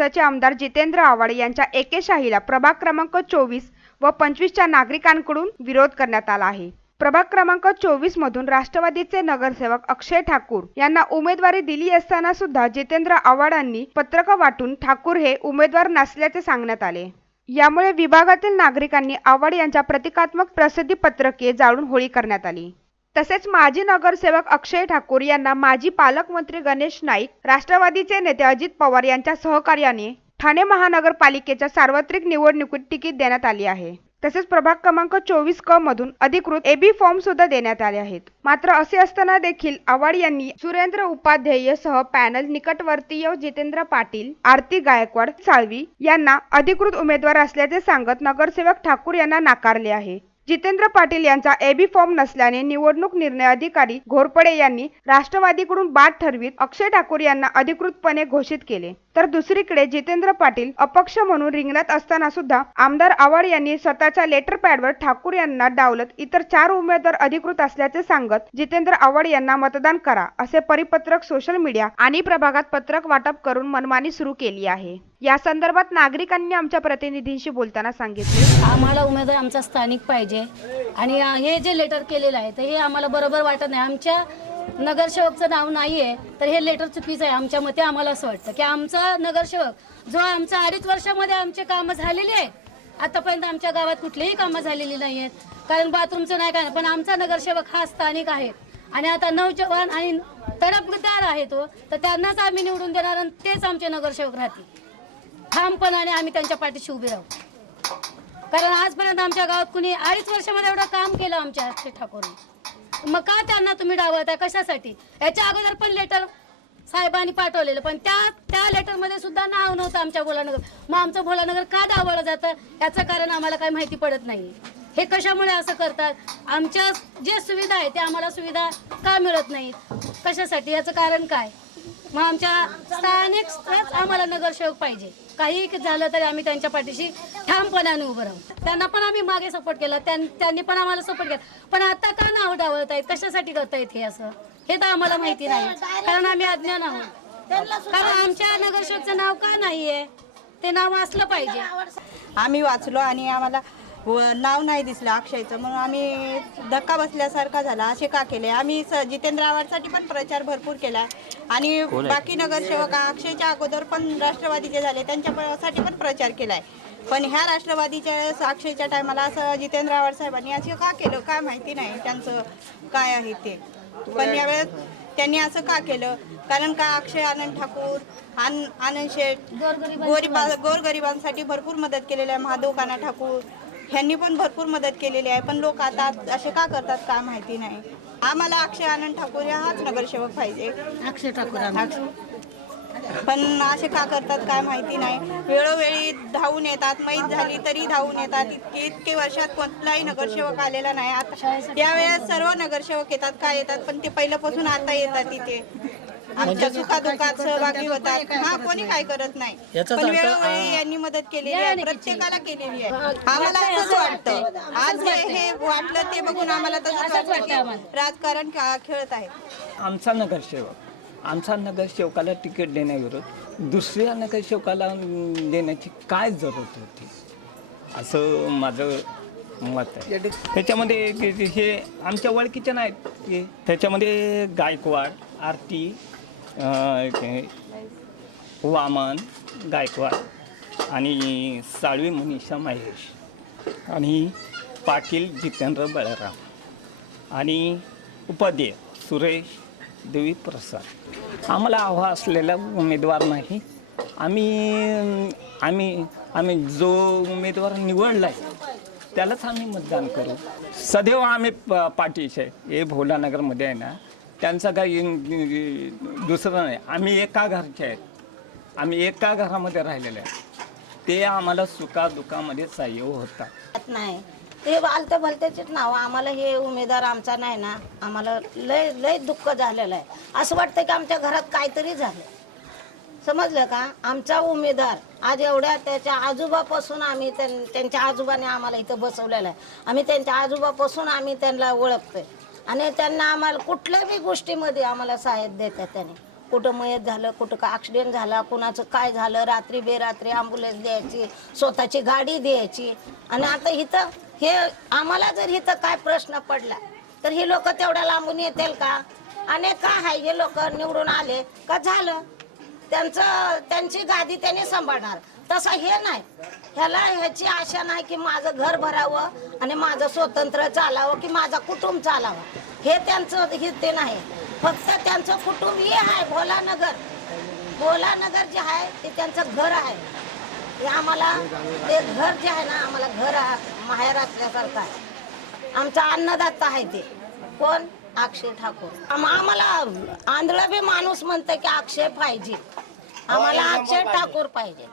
पक्षाचे आमदार जितेंद्र आव्हाड यांच्या एकेशाहीला प्रभाग क्रमांक चोवीस व पंचवीसच्या नागरिकांकडून विरोध करण्यात आला आहे. प्रभाग क्रमांक चोवीस मधून राष्ट्रवादीचे नगरसेवक अक्षय ठाकूर यांना उमेदवारी दिली असताना सुद्धा जितेंद्र आव्हाडांनी पत्रकं वाटून ठाकूर हे उमेदवार नसल्याचे सांगण्यात आले. यामुळे विभागातील नागरिकांनी आव्हाड यांच्या प्रतिकात्मक प्रसिद्धी पत्रके जाळून होळी करण्यात आली. तसेच माजी नगरसेवक अक्षय ठाकूर यांना माजी पालकमंत्री गणेश नाईक राष्ट्रवादीचे नेते अजित पवार यांच्या सहकार्याने ठाणे महानगरपालिकेच्या सार्वत्रिक निवडणुकीत तिकीट देण्यात आली आहे. तसेच प्रभाग क्रमांक चोवीस क मधून अधिकृत एबी फॉर्म सुद्धा देण्यात आले आहेत. मात्र असे असताना देखील आव्हाड यांनी सुरेंद्र उपाध्याय सह पॅनल निकटवर्तीय जितेंद्र पाटील आरती गायकवाड साळवी यांना अधिकृत उमेदवार असल्याचे सांगत नगरसेवक ठाकूर यांना नाकारले आहे. जितेंद्र पाटील यांचा एबी फॉर्म नसल्याने निवडणूक निर्णय अधिकारी घोरपडे यांनी राष्ट्रवादीकडून बाद ठरवीत अक्षय ठाकूर यांना अधिकृतपणे घोषित केले. तर दुसरीकडे जितेंद्र पाटील अपक्ष म्हणून रिंगणात असताना सुद्धा आमदार आव्हाड यांनी स्वतःच्या लेटर पॅडवर ठाकूर यांना डावलत इतर चार उमेदवार अधिकृत असल्याचे सांगत जितेंद्र आव्हाड यांना मतदान करा असे परिपत्रक सोशल मीडिया आणि प्रभागात पत्रक वाटप करून मनमानी सुरू केली आहे. या संदर्भात नागरिकांनी आमच्या प्रतिनिधींशी बोलताना सांगितले. आम्हाला उमेदवार आमचा स्थानिक पाहिजे आणि हे जे लेटर केलेलं आहे तर हे आम्हाला बरोबर वाटत नाही. आमच्या नगरसेवकचं नाव नाही आहे तर हे लेटर चुकीचं आहे आमच्या मते आम्हाला असं वाटतं. की आमचा नगरसेवक जो आमचा अडीच वर्षामध्ये आमचे कामं झालेली आहे आतापर्यंत आमच्या गावात कुठलीही कामं झालेली नाही आहेत कारण बाथरूमचं नाही काय पण आमचा नगरसेवक हा स्थानिक आहे. आणि आता नौजवान आणि तडपदार आहे तो तर त्यांनाच आम्ही निवडून देणार आणि तेच आमचे नगरसेवक राहतील. ठामपणाने आम्ही त्यांच्या पाठीशी उभे राहू. कारण आजपर्यंत आमच्या गावात कुणी अडीच वर्षामध्ये एवढं काम केलं आमच्या हस्ते ठाकूरने. मग का त्यांना तुम्ही डावलताय? कशासाठी? याच्या अगोदर पण लेटर साहेबांनी पाठवलेलं पण त्या त्या लेटरमध्ये सुद्धा नाव नव्हतं आमच्या भोलानगर. मग आमचं भोलानगर का दावलं जातं? याचं कारण आम्हाला काही माहिती पडत नाही. हे कशामुळे असं करतात? आमच्या जे सुविधा आहे ते आम्हाला सुविधा का मिळत नाहीत? कशासाठी? याचं कारण काय? मग आमच्या स्थानिक आम्हाला नगरसेवक पाहिजे. काही झालं तरी आम्ही त्यांच्या पाठीशी ठामपणाने उभं राहू. त्यांना पण आम्ही मागे सपोर्ट केला. त्यां- त्यांनी पण आम्हाला सपोर्ट केला. पण आता का नाव डावलत आहेत कशासाठी करतायत हे असं? हे तर आम्हाला माहिती नाही. कारण आम्ही अज्ञान आहोत. कारण आमच्या नगरसेवकचं नाव का नाहीये? ते नाव असलं पाहिजे. आम्ही वाचलो आणि आम्हाला व- नाव नाही दिसलं अक्षयचं. म्हणून आम्ही धक्का बसल्यासारखा झाला. असे का केले? आम्ही स जितेंद्र आव्हाडसाठी पण प्रचार भरपूर केला. आणि बाकी नगरसेवक अक्षयच्या अगोदर पण राष्ट्रवादीचे झाले. त्यांच्यासाठी पण प्रचार केलाय. पण ह्या राष्ट्रवादीच्या वेळेस अक्षयच्या टायमाला असं जितेंद्र आव्हाड साहेबांनी असं का केलं? काय माहिती नाही. त्यांचं काय आहे ते? पण यावेळेस त्यांनी असं का केलं? कारण का अक्षय आनंद ठाकूर आन आनंद शेठ गोरिबा गोरगरिबांसाठी भरपूर मदत केलेली आहे. महादेव काना ठाकूर ह्यांनी पण भरपूर मदत केलेली आहे. पण लोक आता असे का करतात काय माहिती नाही. आम्हाला अक्षय आनंद ठाकूर या हाच नगरसेवक पाहिजे. अक्षय ठाकूर पण असे का करतात काय माहिती नाही. वेळोवेळी धावून येतात मैत झाली तरी धावून येतात. इतके इतके वर्षात कोणताही नगरसेवक आलेला नाही. आता त्यावेळेस सर्व नगरसेवक येतात काय येतात पण ते पहिल्यापासून आता येतात इथे. आमच्या सुखादुखात सहभागी होतात हा कोणी काय करत नाही. पण वेळोवेळी यांनी मदत केलेली आहे प्रत्येकाला केलेली आहे. आम्हाला असंच वाटतं. आज हे वाटलं ते बघून आम्हाला तसंच वाटतं. की राजकारण का- खेळत आहे आमचा नगरसेवक. आमचा नगरसेवकाला तिकीट देण्याविरोध दुसऱ्या नगरसेवकाला अं, देण्याची काय जरूरत होती? असं माझं मत आहे. त्याच्यामध्ये हे- हे आमच्या ओळखीचे नाहीत ते त्याच्यामध्ये गायकवाड आरती वामन गायकवाड आणि साळवी मनीषा महेश आणि पाटील जितेंद्र बळराम आणि उपाध्याय सुरेश देवी प्रसाद आम्हाला हवा असलेला उमेदवार नाही. आम्ही आम्ही आम्ही जो उमेदवार निवडला आहे त्यालाच आम्ही मतदान करू. सदैव आम्ही प- पाठीशी हे भोलानगरमध्ये आहे ना त्यांचं काही दुसरं नाही. आम्ही एका घरचे आहेत. आम्ही एका घरामध्ये राहिलेले आहे ते आम्हाला सुखादुखामध्ये सहाय्य होतात नाही. ते वालते भलतेचेच नाव. आम्हाला हे उमेदवार आमचा नाही ना. आम्हाला लय लय दुःख झालेलं आहे. असं वाटतं की आमच्या घरात काहीतरी झालं. समजलं का? आमचा उमेदवार आज एवढ्या त्याच्या आजोबापासून आम्ही त्यां- त्यांच्या आजोबाने आम्हाला इथं बसवलेलं आहे. आम्ही त्यांच्या आजोबापासून आम्ही त्यांना ओळखतोय. आणि त्यांना आम्हाला कुठल्याही गोष्टीमध्ये आम्हाला सहाय्य देतात त्याने. कुठं मयत झालं कुठं का ॲक्सिडेंट झाला कुणाचं काय झालं रात्री बेरात्री ॲम्ब्युलन्स द्यायची स्वतःची गाडी द्यायची. आणि आता इथं हे आम्हाला जर इथं काय प्रश्न पडला तर ही लोक तेवढ्या लांबून येतील का? आणि काय आहे हे लोक निवडून आले? का झालं? त्यांचं त्यांची गादी त्यांनी सांभाळणार. तसं हे नाही. ह्याला ह्याची आशा नाही की माझं घर भरावं आणि माझं स्वतंत्र चालावं की माझा कुटुंब चालावं. हे त्यांचं हे ते नाही. फक्त त्यांचं कुटुंब हे आहे भोलानगर. भोलानगर जे आहे ते त्यांचं घर आहे. हे आम्हाला ते घर जे आहे ना आम्हाला घर माहेर असल्यासारखं आहे. आमचा अन्नदाता आहे ते. कोण? अक्षय ठाकूर. आम्हाला आंधळ बी माणूस म्हणतं की अक्षय पाहिजे. आम्हाला अक्षय ठाकूर पाहिजे.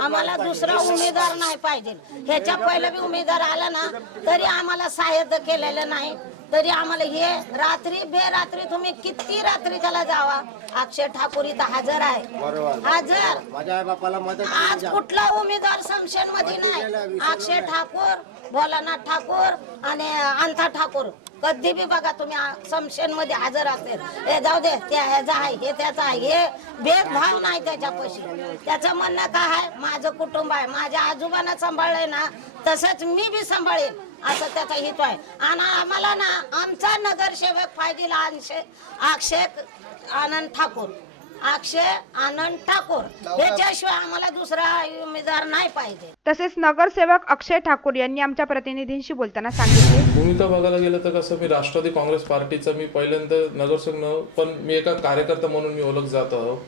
आम्हाला दुसरा उमेदवार नाही पाहिजे. ह्याच्या पहिला बी उमेदवार आला ना तरी आम्हाला सहाय्य केलेलं नाही. तरी आम्हाला हे रात्री बेरात्री तुम्ही किती रात्री त्याला जावा? अक्षय ठाकूर इथं हजर आहे. हजर. माझ्या आई बापाला मदत आज कुठला उमेदवार संशयमध्ये नाही. अक्षय ठाकूर भोलानाथ ठाकूर आणि अंथा ठाकूर. कधी बी बघा तुम्ही समशेन मध्ये हजर असेल. हे जाऊ दे त्या ह्याचा आहे हे त्याचा आहे. हे भेदभाव नाही त्याच्यापाशी. त्याचं म्हणणं काय आहे? माझं कुटुंब आहे. माझ्या आजोबांना सांभाळलंय ना तसंच मी बी सांभाळेन. असं त्याचा हित आहे. आणि आम्हाला ना आमचा नगरसेवक पाहिजे अक्षय अक्षय आनंद ठाकूर. अक्षय आनंद ठाकूर ह्याच्याशिवाय आम्हाला दुसरा उमेदवार नाही पाहिजे. तसेच नगरसेवक अक्षय ठाकूर यांनी आमच्या प्रतिनिधींशी बोलताना सांगितले. भूमिका बघायला गेलं तर कसं मी राष्ट्रवादी काँग्रेस पार्टीचा मी पहिल्यांदा नगरसेवक न पण मी एका कार्यकर्ता म्हणून मी ओळख जात आहो.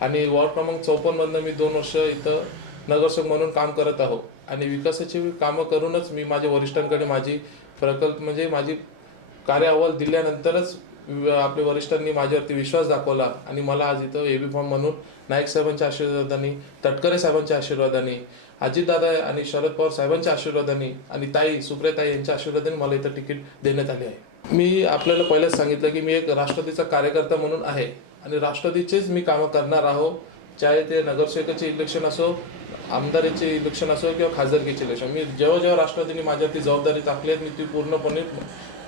आणि वॉर्ड क्रमांक चौपन्नमधनं मी दोन वर्ष इथं नगरसेवक म्हणून काम करत आहो. आणि विकासाची कामं करूनच मी माझ्या वरिष्ठांकडे माझी प्रकल्प म्हणजे माझी कार्य अहवाल दिल्यानंतरच आपल्या वरिष्ठांनी माझ्यावरती विश्वास दाखवला आणि मला आज इथं एबी फॉर्म म्हणून नाईक साहेबांच्या आशीर्वादाने तटकरे साहेबांच्या आशीर्वादाने अजितदादा आणि शरद पवार साहेबांच्या आशीर्वादाने आणि ताई सुप्रियाताई यांच्या आशीर्वादाने मला इथं तिकीट देण्यात आले आहे. मी आपल्याला पहिलेच सांगितलं की मी एक राष्ट्रवादीचा कार्यकर्ता म्हणून आहे आणि राष्ट्रवादीचेच मी कामं करणार आहो चाहे ते नगरसेवकाचे इलेक्शन असो आमदारीचे इलेक्शन असो किंवा खासदारकीचे इलेक्शन मी जेव्हा जेव्हा राष्ट्रवादीने माझ्यावरती जबाबदारी टाकली आहे मी ती पूर्णपणे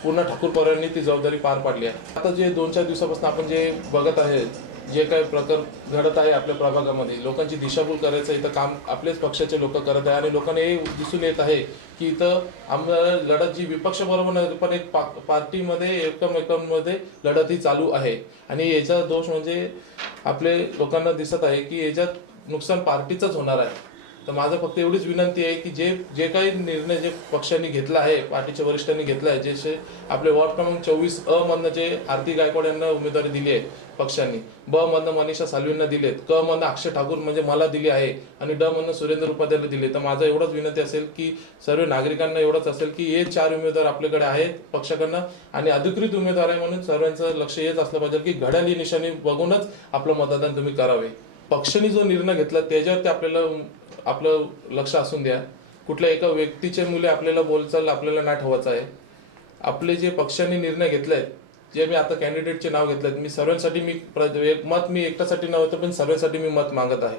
पूर्ण ठाकूर पवारांनी ती जबाबदारी पार पाडली आहे. आता जे दोन चार दिवसापासून आपण जे बघत आहे जे काही प्रकार घडत आहे आपल्या प्रभागामध्ये लोकांची दिशाभूल करायचं इथं काम आपलेच पक्षाचे लोक करत आहे आणि लोकांना हे दिसून येत आहे की इथं आम्हाला लढत जी विपक्ष बरोबर नाही पण एक पा पार्टीमध्ये एकम एकममध्ये लढत ही चालू आहे. आणि याचा दोष म्हणजे आपले लोकांना दिसत आहे की याच्यात नुकसान पार्टीचंच होणार आहे. तर माझं फक्त एवढीच विनंती आहे की जे जे काही निर्णय जे पक्षांनी घेतला आहे पार्टीच्या वरिष्ठांनी घेतला आहे जसे आपले वॉर्ड क्रमांक चोवीस अ मधनं जे आरती गायकवाड यांना उमेदवारी दिली आहे पक्षांनी ब मधनं मनीषा सालवींना दिलेत क मधनं अक्षय ठाकूर म्हणजे मला दिली आहे आणि ड मधनं सुरेंद्र उपाध्यायला दिले तर माझं एवढंच विनंती असेल की सर्व नागरिकांना एवढंच असेल की हे चार उमेदवार आपल्याकडे आहेत पक्षाकडनं आणि अधिकृत उमेदवार आहे म्हणून सर्वांचं लक्ष हेच असलं पाहिजे की घड्याळी निशाणी बघूनच आपलं मतदान तुम्ही करावे. पक्षाने जो निर्णय घेतला त्याच्यावर ते आपल्याला आपलं लक्ष असून द्या. कुठल्या एका व्यक्तीचे मुले आपल्याला बोलचाल आपल्याला ना ठेवायचं आहे. आपले जे पक्षांनी निर्णय घेतलेत जे मी आता कॅन्डिडेटचे नाव घेतलेत मी सर्वांसाठी मी प्र- एक मत मी एकट्यासाठी नव्हतं पण सर्वांसाठी मी मत मागत आहे.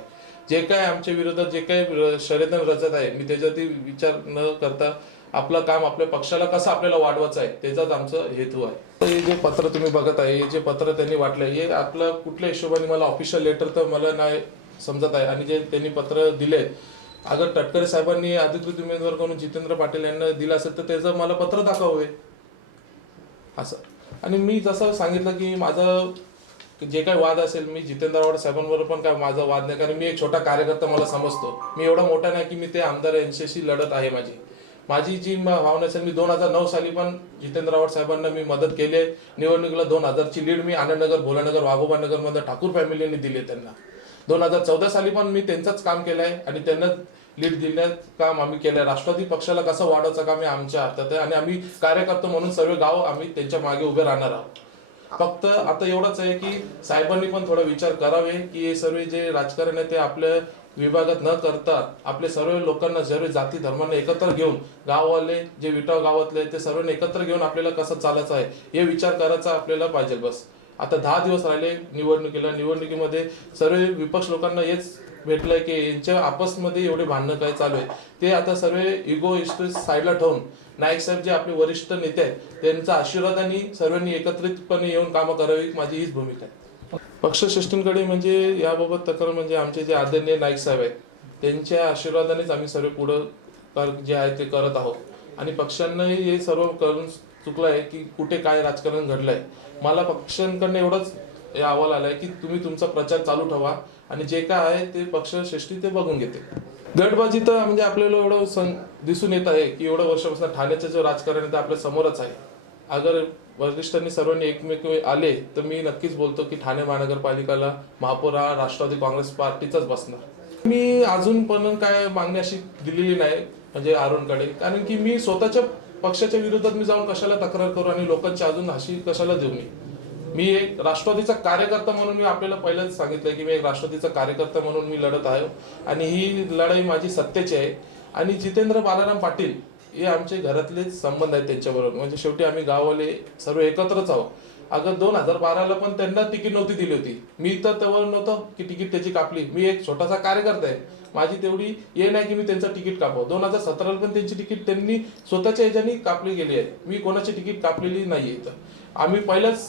जे काय आमच्या विरोधात जे काही शर्यतन रचत आहे मी त्याच्यावरती विचार न करता आपलं काम आपल्या पक्षाला कसं आपल्याला वाढवायचं आहे त्याचाच आमचं हेतू आहे. हे जे पत्र तुम्ही बघत आहे हे जे पत्र त्यांनी वाटलं हे आपलं कुठल्या हिशोबाने मला ऑफिशियल लेटर तर मला नाही समजत आहे. आणि जे त्यांनी पत्र दिले अगर तटकरे साहेबांनी अधिकृत उमेदवार करून जितेंद्र पाटील यांना दिलं असेल तर त्याचं मला पत्र दाखवावे असं. आणि मी जसं सांगितलं की माझं जे काही वाद असेल मी जितेंद्र आव्हाड साहेबांवर पण काय माझा वाद नाही. कारण मी एक छोटा कार्यकर्ता मला समजतो. मी एवढा मोठा नाही की मी ते आमदार यांच्याशी लढत आहे माझी. माझी जी भावना असेल मी दोन हजार नऊ साली पण जितेंद्र आव्हाड साहेबांना मी मदत केली निवडणुकीला दोन हजारची लीड मी आनंदनगर भोलानगर वाघोबानगरमध्ये ठाकूर फॅमिलीने दिली त्यांना. दोन हजार चौदा साली पण मी त्यांचंच काम केलं आहे आणि त्यांना लीड देण्यात काम आम्ही केलंय. राष्ट्रवादी पक्षाला कसं वाढवायचं काम हे आमच्या हातात आहे आणि आम्ही कार्यकर्ता म्हणून सर्व गाव आम्ही त्यांच्या मागे उभे राहणार आहोत. फक्त आता एवढंच आहे की साहेबांनी पण थोडा विचार करावे की हे सर्व जे राजकारण आहे ते आपल्या विभागात न करता आपले सर्व लोकांना सर्व जाती धर्मांना एकत्र घेऊन गाववाले जे विटाव गावातले ते सर्वांना एकत्र घेऊन आपल्याला कसं चालायचं आहे हे विचार करायचा आपल्याला पाहिजे बस. आता दहा दिवस राहिले निवडणुकीला. निवडणुकीमध्ये सर्व विपक्ष लोकांना हेच भेटलंय की यांच्या आपसमध्ये एवढे भांडणं काय चालू आहे ते आता सर्व इगो साईडला ठेवून नाईक साहेब जे आपले वरिष्ठ नेते आहेत त्यांचा आशीर्वादाने सर्वांनी एकत्रितपणे येऊन कामं करावी माझी हीच भूमिका आहे. पक्षश्रेष्ठींकडे म्हणजे याबाबत तक्रार म्हणजे आमचे जे आदरणीय नाईक साहेब आहेत त्यांच्या आशीर्वादानेच आम्ही सर्व पुढं जे आहे ते करत आहोत. आणि पक्षांनाही हे सर्व करून चुकलं आहे की कुठे काय राजकारण घडलं आहे मला पक्षांकडनं एवढंच हे अहवाल आलाय की तुम्ही तुमचा प्रचार चालू ठेवा आणि जे काय आहे ते पक्ष श्रेष्ठी ते बघून घेते. गटबाजी तर म्हणजे आपल्याला एवढं सं दिसून येत आहे की एवढं वर्षापासून ठाण्याचं जे राजकारण आहे ते आपल्या समोरच आहे. अगर वरिष्ठांनी सर्वांनी एकमेक आले तर मी नक्कीच बोलतो की ठाणे महानगरपालिकाला महापौर हा राष्ट्रवादी काँग्रेस पार्टीचाच बसणार. मी अजून पण काय मागणी अशी दिलेली नाही म्हणजे अरुणकडे कारण की मी स्वतःच्या पक्षाच्या विरोधात मी जाऊन कशाला तक्रार करू आणि लोकांची अजून हाशी कशाला देऊ मी? मी एक राष्ट्रवादीचा कार्यकर्ता म्हणून मी आपल्याला पहिलेच सांगितलं की मी एक राष्ट्रवादीचा कार्यकर्ता म्हणून मी लढत आहे आणि ही लढाई माझी सत्तेची आहे. आणि जितेंद्र बालाराम पाटील हे आमचे घरातले संबंध आहेत त्यांच्याबरोबर. म्हणजे शेवटी आम्ही गाववाले सर्व एकत्रच आहोत. अगं दोन हजार बाराला पण त्यांना तिकीट नव्हती दिली होती. मी तर तेव्हा नव्हतं की तिकीट त्याची कापली. मी एक छोटासा कार्यकर्ता आहे. माझी तेवढी हे नाही की मी त्यांचं तिकीट कापावं. दोन हजार सतराला पण त्यांची तिकीट त्यांनी स्वतःच्या ह्याच्यानी कापली गेली आहे. मी कोणाची तिकीट कापलेली नाही आहे आम्ही पहिल्याच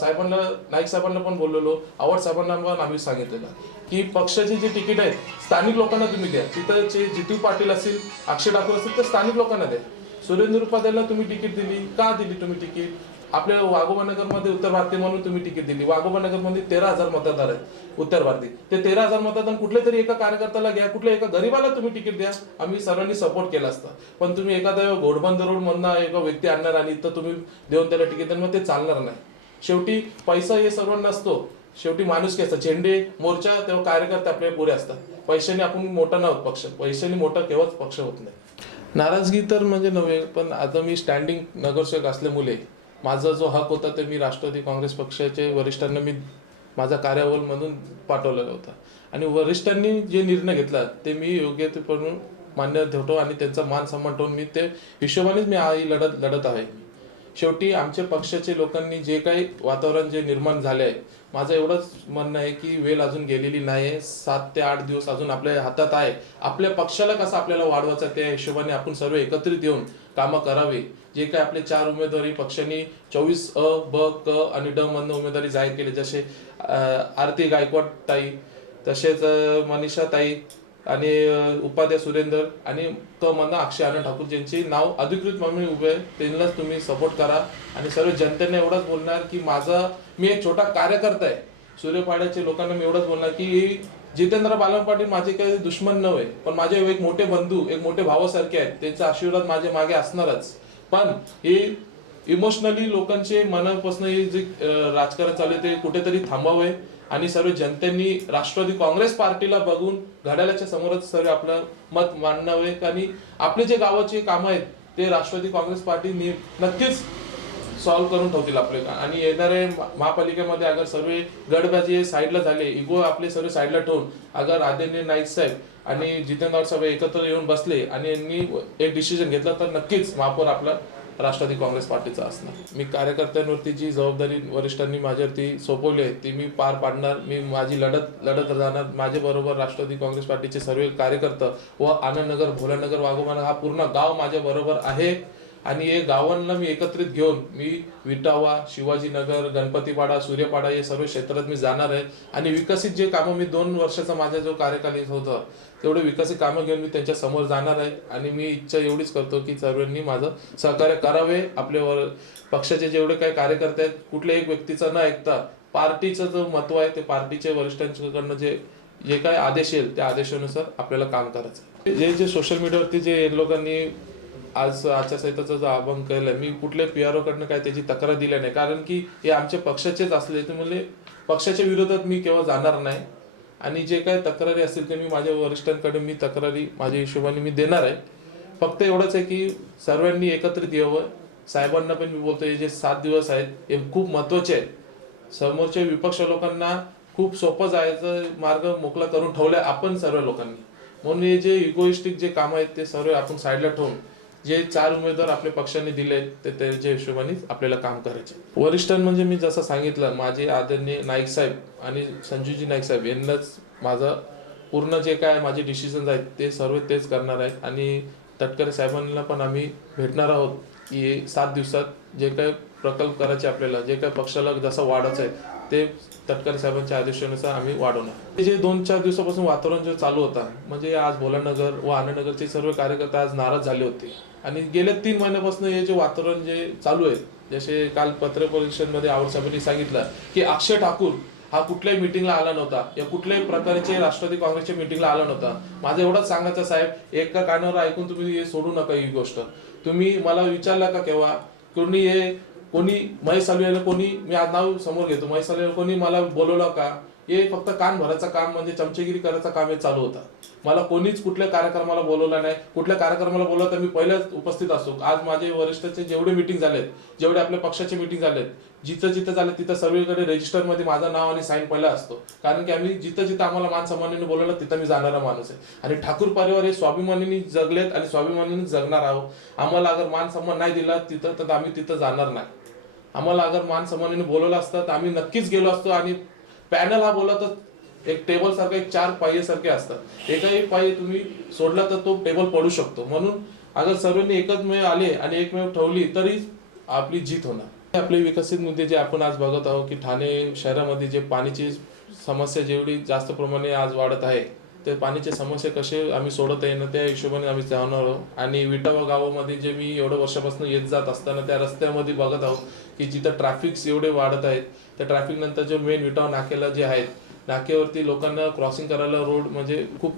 साहेबांना नाईक साहेबांना पण बोललेलो आवड साहेबांना पण आम्ही सांगितलेलं. की पक्षाचे जे तिकीट आहेत स्थानिक लोकांना तुम्ही द्या. तिथंचे जितू पाटील असतील अक्षय ठाकूर असतील तर स्थानिक लोकांना द्या. सुरेंद्र उपाध्यायला तुम्ही तिकीट दिली. का दिली तुम्ही तिकीट? आपल्या वाघोबानगरमध्ये उत्तर भारतीय म्हणून तुम्ही तिकीट दिली. वाघोबानगरमध्ये तेरा हजार मतदार आहेत उत्तर भारतीय. ते तेरा हजार मतदान कुठल्या तरी एका कार्यकर्त्याला घ्या कुठल्या एका गरीबाला तुम्ही तिकीट द्या. आम्ही सर्वांनी सपोर्ट केला असता. पण तुम्ही एखाद्या घोडबंद रोड मधनं एका व्यक्ती आणणार आणि तर तुम्ही देऊन त्याला तिकीट देणार मग ते चालणार नाही. शेवटी पैसा हे सर्वांना असतो. शेवटी माणूस असतं झेंडे मोर्चा तेव्हा कार्यकर्ते आपले पुरे असतात. पैशाने आपण मोठा नव्हत पक्ष. पैशाने मोठा केव्हाच पक्ष होत नाही. नाराजगी तर म्हणजे नव्हे पण आता मी स्टँडिंग नगरसेवक असल्यामुळे माझा जो हक होता ते मी राष्ट्रवादी काँग्रेस पक्षाचे वरिष्ठांना मी माझा कार्यावल म्हणून पाठवलेला होता. आणि वरिष्ठांनी जे निर्णय घेतला ते मी योग्य ते पण मान्य ठेवतो आणि त्यांचा मान सन्मान ठेवून मी ते हिशोबानेच मी आई लढत लढत आहे. शेवटी आमच्या पक्षाचे लोकांनी जे काही वातावरण जे निर्माण झाले आहे माझं एवढंच म्हणणं आहे की वेळ अजून गेलेली नाही आहे सात ते आठ दिवस अजून आपल्या हातात आहे. आपल्या पक्षाला कसं आपल्याला वाढवायचं त्या हिशोबाने आपण सर्व एकत्रित येऊन कामं करावी. जे काही आपले चार उमेदवारी पक्षांनी चोवीस अ ब क आणि ड मधनं उमेदवारी जाहीर केली. जसे आरती गायकवाड ताई तसेच मनीषा ताई आणि उपाध्याय सुरेंदर आणि क मधनं अक्षय आनंद ठाकूर ज्यांची नाव अधिकृत मम्मी उभे आहे त्यांनाच तुम्ही सपोर्ट करा. आणि सर्व जनतेने एवढंच बोलणार की माझा मी एक छोटा कार्यकर्ता आहे. सूर्यपाड्याच्या लोकांना मी एवढंच बोलणार की जितेंद्र बालन पाटील माझे काही दुश्मन नव्हे पण माझे एक मोठे बंधू एक मोठे भावासारखे आहेत. त्यांचा आशीर्वाद माझ्या मागे असणारच. पण हे इमोशनली लोकांचे मनापासून हे जे राजकारण चालू ते कुठेतरी थांबावे आणि सर्व जनतेनी राष्ट्रवादी काँग्रेस पार्टीला बघून घड्याळाच्या समोरच सर्व आपलं मत मांडावे आणि आपले जे गावाचे कामं आहेत ते राष्ट्रवादी काँग्रेस पार्टीनी नक्कीच सॉल्व्ह करून ठेवतील आपले. आणि येणारे महापालिकेमध्ये अगर सर्व गडबाजी हे साईडला झाले इगो आपले सर्व साईडला ठेवून अगर आदरणीय नाईक साहेब आणि जितेंद्र साहेब एकत्र येऊन बसले आणि यांनी एक डिसिजन घेतला तर नक्कीच महापौर आपला राष्ट्रवादी काँग्रेस पार्टीचा असणार. मी कार्यकर्त्यांवरती जी जबाबदारी वरिष्ठांनी माझ्यावरती सोपवली आहे ती मी पार पाडणार. मी माझी लढत लढत राहणार. माझ्याबरोबर राष्ट्रवादी काँग्रेस पार्टीचे सर्व कार्यकर्ते व आनंदनगर भोलानगर वाघोबानगर हा पूर्ण गाव माझ्या बरोबर आहे. आणि हे गावांना मी एकत्रित घेऊन मी विटावा शिवाजीनगर गणपतीपाडा सूर्यपाडा हे सर्व क्षेत्रात मी जाणार आहे. आणि विकसित जे कामं मी दोन वर्षाचा माझा जो कार्यकालीन होतं तेवढे विकसित कामं घेऊन मी त्यांच्यासमोर जाणार आहे. आणि मी इच्छा एवढीच करतो की सर्वांनी माझं सहकार्य करावे. आपले वर पक्षाचे जेवढे काही कार्यकर्ते आहेत कुठल्या एक व्यक्तीचं न ऐकता पार्टीचं जो महत्त्व आहे ते पार्टीचे वरिष्ठांच्याकडनं जे जे काय आदेश येईल त्या आदेशानुसार आपल्याला काम करायचं जे जे सोशल मीडियावरती जे लोकांनी आज आचारसंहिताचा जो अभंग केलाय मी कुठल्या पी आर कडनं काय त्याची तक्रार दिल्या नाही. कारण की हे आमच्या पक्षाचेच असले त्यामुळे पक्षाच्या विरोधात मी केव्हा जाणार नाही. आणि जे काही तक्रारी असतील ते मी माझ्या वरिष्ठांकडे मी तक्रारी माझ्या हिशोबाने मी देणार आहे. फक्त एवढंच आहे की सर्वांनी एकत्रित यावं. साहेबांना पण मी बोलतो हे जे सात दिवस आहेत हे खूप महत्त्वाचे आहेत. समोरच्या विपक्ष लोकांना खूप सोपं जायचं मार्ग मोकळा करून ठेवलाय आपण सर्व लोकांनी. म्हणून हे जे इगोइस्टिक जे काम आहेत ते सर्व आपण साईडला ठेवून जे चार उमेदवार आपल्या पक्षाने दिले ते त्याच्या हिशोबाने आपल्याला काम करायचे. वरिष्ठ म्हणजे मी जसं सांगितलं माझे आदरणीय नाईक साहेब आणि संजूजी नाईक साहेब यांनाच माझं पूर्ण जे काय माझे डिसिजन्स आहेत ते सर्व तेच करणार आहेत आणि तटकरे साहेबांना पण आम्ही भेटणार आहोत की सात दिवसात जे काय प्रकल्प करायचे आपल्याला जे काही पक्षाला जसं वाढायचं आहे ते तटकरे साहेबांच्या आदेशानुसार आम्ही वाढवणार जे दोन चार दिवसापासून वातावरण जे चालू होता म्हणजे आज भोलानगर व आनंदनगरचे सर्व कार्यकर्ते आज नाराज झाले होते. आणि गेल्या तीन महिन्यापासून हे जे वातावरण जे चालू आहे जसे काल पत्रपरिषदमध्ये आवड साहेबांनी सांगितलं की अक्षय ठाकूर हा कुठल्याही मिटिंगला आला नव्हता या कुठल्याही प्रकारचे राष्ट्रवादी काँग्रेसच्या मिटिंगला आला नव्हता. माझं एवढंच सांगायचं साहेब एका कानावर ऐकून तुम्ही हे सोडू नका ही गोष्ट. तुम्ही मला विचारला का केव्हा? कोणी हे कोणी महेश सालवेला कोणी मी आज नाव समोर घेतो महेश सालवेला कोणी मला बोलवलं का? हे फक्त कान भरायचं काम म्हणजे चमचेगिरी करायचं काम हे चालू होतं. मला कोणीच कुठल्या कार्यक्रमाला बोलवलं नाही. कुठल्या कार्यक्रमाला बोलवलं तर मी पहिल्याच उपस्थित असतो. आज माझे वरिष्ठचे जेवढे मिटिंग झालेत जेवढे आपल्या पक्षाचे मिटिंग झालेत जिथं जिथं झालं तिथं सर्वीकडे रजिस्टरमध्ये माझं नाव आणि साईन पहिला असतो. कारण की आम्ही जिथं जिथं आम्हाला मान सन्मानाने बोलवलं तिथं मी जाणारा माणूस आहे. आणि ठाकूर परिवार हे स्वाभिमानीने जगलेत आणि स्वाभिमानीने जगणार आहोत. आम्हाला अगर मान सन्मान नाही दिला तिथं तर आम्ही तिथं जाणार नाही. आम्हाला अगर मान सन्मानाने बोलवलं असतं तर आम्ही नक्कीच गेलो असतो आणि पॅनल हा बोलत तर एक टेबल सारखं एक चार पाये सारखे असतात. एकही पायी तुम्ही सोडला तर तो टेबल पडू शकतो. म्हणून अगर सर्वांनी एकमेव आले आणि एकमेव ठेवली तरी आपली जीत होणार. आपले विकसित मुद्दे जे आपण आज बघत आहोत की ठाणे शहरामध्ये जे पाण्याची समस्या जेवढी जास्त प्रमाणे आज वाढत आहे ते पाण्याची समस्या कसे आम्ही सोडत आहे ना त्या हिशोबाने आम्ही जाणार आहोत. आणि विटावा गावामध्ये जे मी एवढ्या वर्षापासून येत जात असताना त्या रस्त्यामध्ये बघत आहोत की जिथं ट्रॅफिक्स एवढे वाढत आहेत त्या ट्रॅफिक नंतर जे मेन विटावा नाक्याला जे आहेत नाक्यावरती लोकांना क्रॉसिंग करायला रोड म्हणजे खूप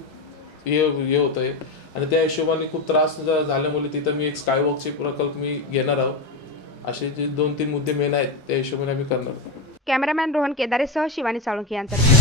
हे हे होतं आहे आणि त्या हिशोबाने खूप त्रास झाल्यामुळे तिथं मी एक स्कायवॉकचे प्रकल्प मी घेणार आहोत. असे जे दोन तीन मुद्दे मेन आहेत त्या हिशोबाने आम्ही करणार कॅमेरामॅन रोहन केदारेसह शिवानी साळुंखे यांतर्फे.